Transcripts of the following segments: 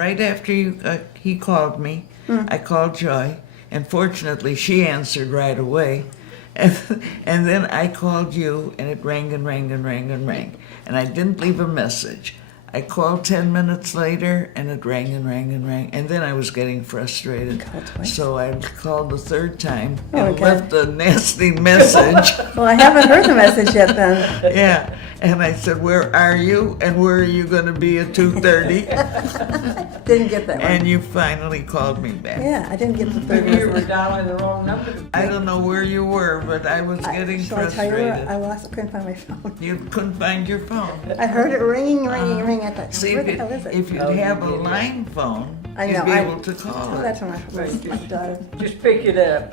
right after he called me, I called Joy, and fortunately she answered right away. And then I called you, and it rang and rang and rang and rang. And I didn't leave a message. I called 10 minutes later, and it rang and rang and rang. And then I was getting frustrated. So I called the third time and left a nasty message. Well, I haven't heard the message yet then. Yeah. And I said, where are you? And where are you going to be at 2:30? Didn't get that one. And you finally called me back. Yeah, I didn't get the third Maybe you were message. dialing the wrong number. I don't know where you were, but I was getting Shall I tell you where? frustrated. I couldn't find my phone. You couldn't find your phone. I heard it ringing. I thought, See, where the hell is it? if you'd have a line phone, I you'd know, be I- able to call Oh, it. that's when my daughter. Just pick it up.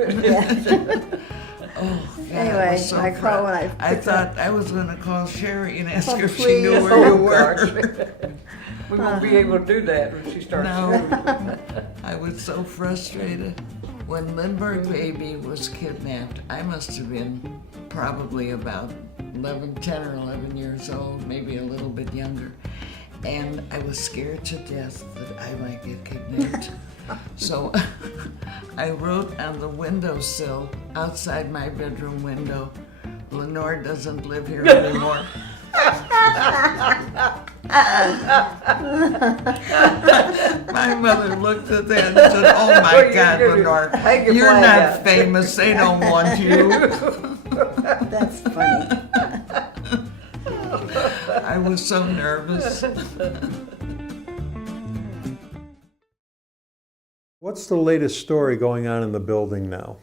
Oh, God, Anyway, I was so I called when I I picked up. thought I was going to call Sherry and ask Oh, her if she please. knew where you Oh, were. gosh. We won't be able to do that when she starts. No, I was so frustrated. When Lindbergh baby was kidnapped, I must have been probably about 10 or 11 years old, maybe a little bit younger. And I was scared to death that I might get kidnapped. So I wrote on the windowsill outside my bedroom window, Lenore doesn't live here anymore. My mother looked at that and said, oh my Well, God, you're Lenore, hang your you're flag not up." famous, they don't want you. That's funny. I was so nervous. What's the latest story going on in the building now?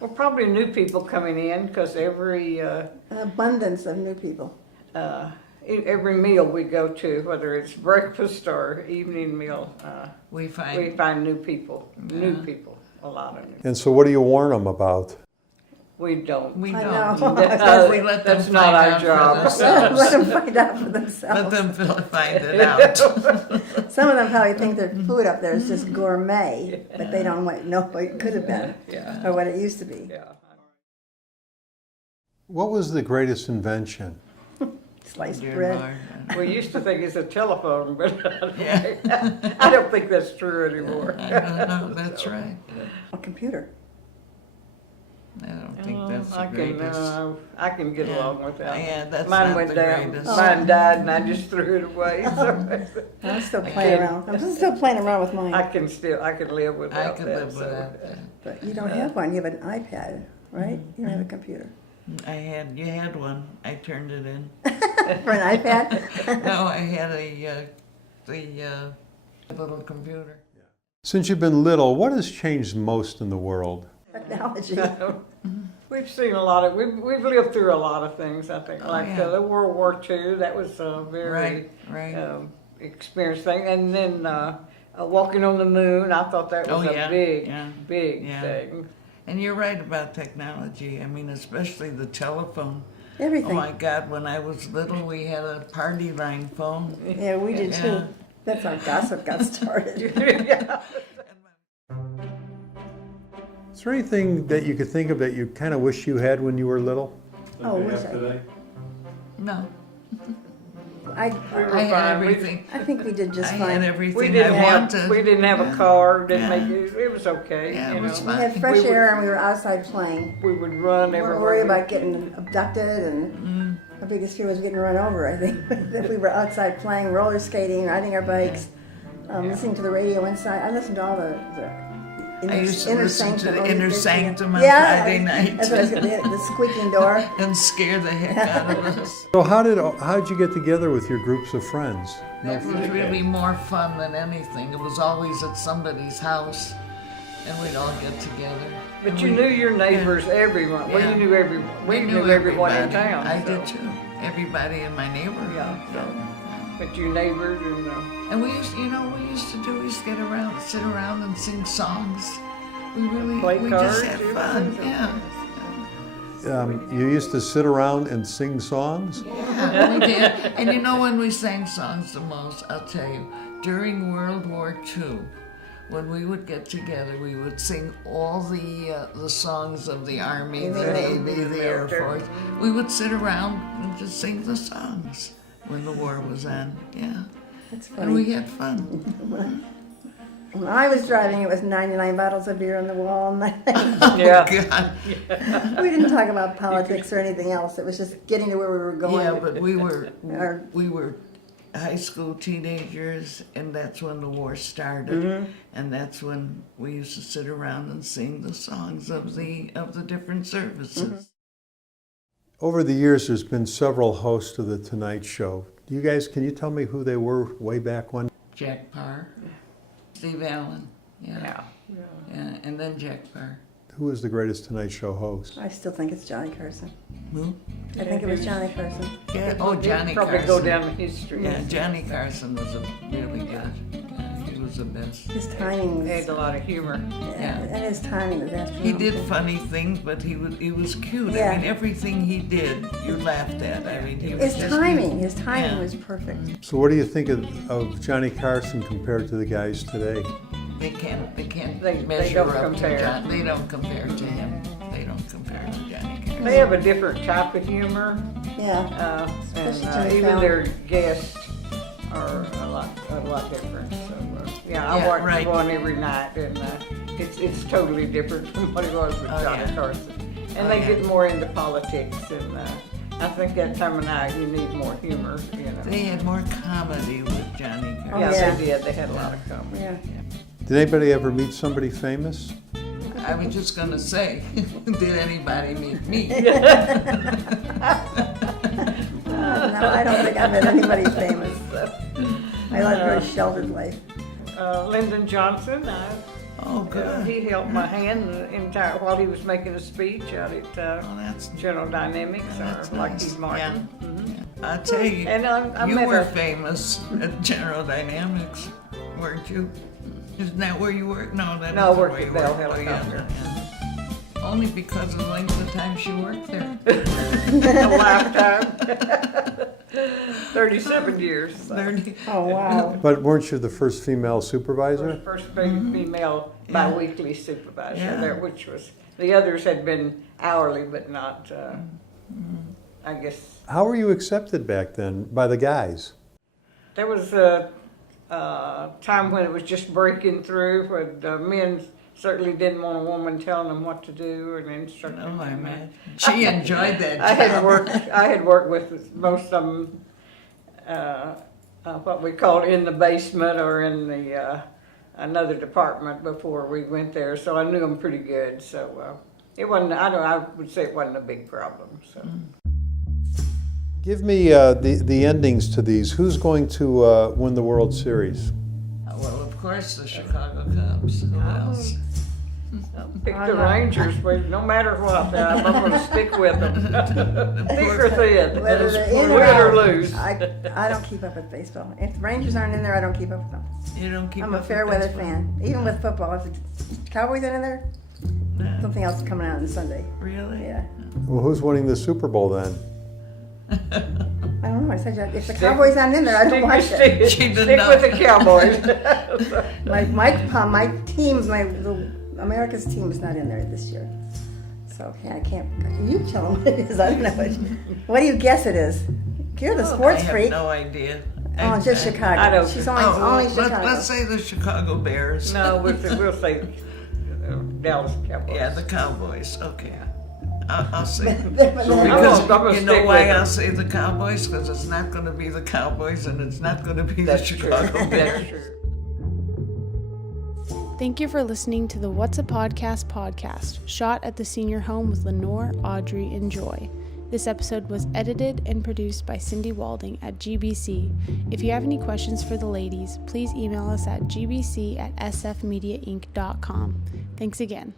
Well, probably new people coming in because every An abundance of new people. every meal we go to, whether it's breakfast or evening meal, We we find, find new people, a lot of new. And so what do you warn them about? We don't. we I don't. know. We let them That's find not our out for job. themselves. Let them find out for Let themselves. them find it out. Some of them probably think their food up there is just gourmet, but they don't know what it could have been Yeah. or what it used to be. Yeah. What was the greatest invention? Sliced Dear bread. Lord. We used to think it's a telephone, but Yeah. I don't think that's true anymore. I don't know, that's right. A computer. I don't think that's the I greatest. I can get Yeah. along with that. Yeah, that's Mine not went the down. greatest. Mine died, and I just threw it away. So I'm still playing around. I'm still playing around with mine. I can live without I could that. live without that. But you don't have one. You have an iPad, right? You don't have a computer. You had one, I turned it in. For an iPad? No, I had the little computer. Since you've been little, what has changed most in the world? Technology. We've seen a lot of. We've lived through a lot of things. I think, like yeah. the World War II. That was a very Right. experienced thing, and then walking on the moon. I thought that was Oh, a yeah, big, yeah, big yeah. thing. And you're right about technology. I mean, especially the telephone. Everything. Oh my God, when I was little, we had a party line phone. Yeah, we did too. Yeah. That's how gossip got started. Yeah. Is there anything that you could think of that you kind of wish you had when you were little? Oh, wish I. No, I were I had fine. everything. I think we did just I fine. had We everything didn't I have. wanted. We didn't have a Yeah. car. Didn't Yeah. make it. It was okay. Yeah, you it was know. We had fine. fresh We would- air and we were outside playing. We would run We everywhere. weren't worried about getting abducted, and our biggest fear was getting run over, I think. If we were outside playing, roller skating, riding our bikes, listening to the radio inside. I listened to all the I used to listen to the Sanctum, Inner Only Sanctum on Yeah, Friday night That's what I was gonna, the squeaking door. and scare the heck out of us. So how did you get together with your groups of friends? It was really more fun than anything. It was always at somebody's house, and we'd all get together. But you knew your neighbors, everyone. Well, Yeah. you knew everyone. We knew everyone in town. I so. did too. Everybody in my neighborhood. Yeah. So. But you neighbors and. And we used to get around, sit around and sing songs. We Play just cards, had too. fun. Yeah. You used to sit around and sing songs? Yeah, we did. And you know when we sang songs the most, I'll tell you, during World War II, when we would get together, we would sing all the songs of the Army, the Navy, the Air Force. We would sit around and just sing the songs when the war was on. Yeah. That's And funny. we had fun. When I was driving, it was 99 bottles of beer on the wall. Yeah. God. We didn't talk about politics or anything else. It was just getting to where we were going. Yeah, but we Our- were high school teenagers, and that's when the war started, and that's when we used to sit around and sing the songs of the different services. Over the years, there's been several hosts of the Tonight Show. Can you tell me who they were way back when? Jack Parr, Steve Allen, Yeah. and then Jack Parr. Who was the greatest Tonight Show host? I still think it's Johnny Carson. Who? I think it was Johnny Carson. Yeah. Oh, Johnny Probably Carson. go down in history. Yeah, Johnny Carson was a really good. He was the best. His timing He had was, a lot of humor. and his timing was He astronomical. did funny things, but he was cute. Yeah. I mean, everything he did, you laughed at. I mean, he was His just timing Yeah. was perfect. So what do you think of Johnny Carson compared to the guys today? They can't They measure don't up compare. to John. They don't compare to him. They don't compare to Johnny Carson. They have a different type of humor, Yeah. and Especially Jimmy even Fallon. their guests are a lot different. So yeah, I Yeah, watch right. one every night, and it's totally different from what it was with Oh, Johnny yeah. Carson. And Oh, they yeah. get more into politics, and I think that time of night you need more humor. You know. They had more comedy with Johnny Carson. Oh, yeah, yeah. they did. They had a lot of comedy. Yeah. Did anybody ever meet somebody famous? I was just gonna say, did anybody meet me? No, I don't think I met anybody famous. I led a very sheltered life. Lyndon Johnson, Oh, good. he held my hand the entire while he was making a speech out at Oh, that's General Dynamics that's or Lockheed nice. Martin. Yeah. I tell you, And I you met were a- famous at General Dynamics, weren't you? Isn't that where you worked? No, that No, I isn't worked where at you Bell worked. Oh, yeah, Helicopter. yeah. Only because of the length of time she worked there. A lifetime. 37 years. So. 30. Oh, wow. But weren't you the first female supervisor? First female Yeah. bi-weekly supervisor Yeah. there, which was, the others had been hourly, but not, I guess. How were you accepted back then by the guys? There was a time when it was just breaking through, where the men certainly didn't want a woman telling them what to do and instructing Oh, I them. imagine. She enjoyed that job. I had worked with most of them, what we called in the basement or in the another department before we went there, so I knew them pretty good. So it wasn't. I would say it wasn't a big problem. So. Give me the endings to these. Who's going to win the World Series? Well, of course, the Chicago Cubs. Who else? Pick the Rangers, but no matter what, I'm going to stick with them. Thick or thin, Whether they're in win or or out, lose. I don't keep up with baseball. If the Rangers aren't in there, I don't keep up with them. You don't keep I'm a up fair with weather baseball? fan. Even with football, if the Cowboys aren't in there, No. something else is coming out on Sunday. Really? Yeah. Well, who's winning the Super Bowl then? I don't know. I said if the Cowboys aren't in there, I don't watch it. Stick, She did stick not. with the Cowboys. My team, America's team is not in there this year. So yeah, I can't. You tell them what it is. I don't know. What do you guess it is? You're the I sports have freak. no idea. Oh, just Chicago. I don't- She's only, Oh, well, only Chicago. let's say the Chicago Bears. No, we'll say Dallas Cowboys. Yeah, the Cowboys. Okay. I'll say. But I'm Because gonna you stick know with why them. I'll say the Cowboys? Because it's not going to be the Cowboys and it's not going to be That's the true. Chicago Bears. That's true. Thank you for listening to the What's a podcast, shot at the senior home with Lenore, Audrey, and Joy. This episode was edited and produced by Cindy Walding at GBC. If you have any questions for the ladies, please email us at gbc@sfmediainc.com. Thanks again.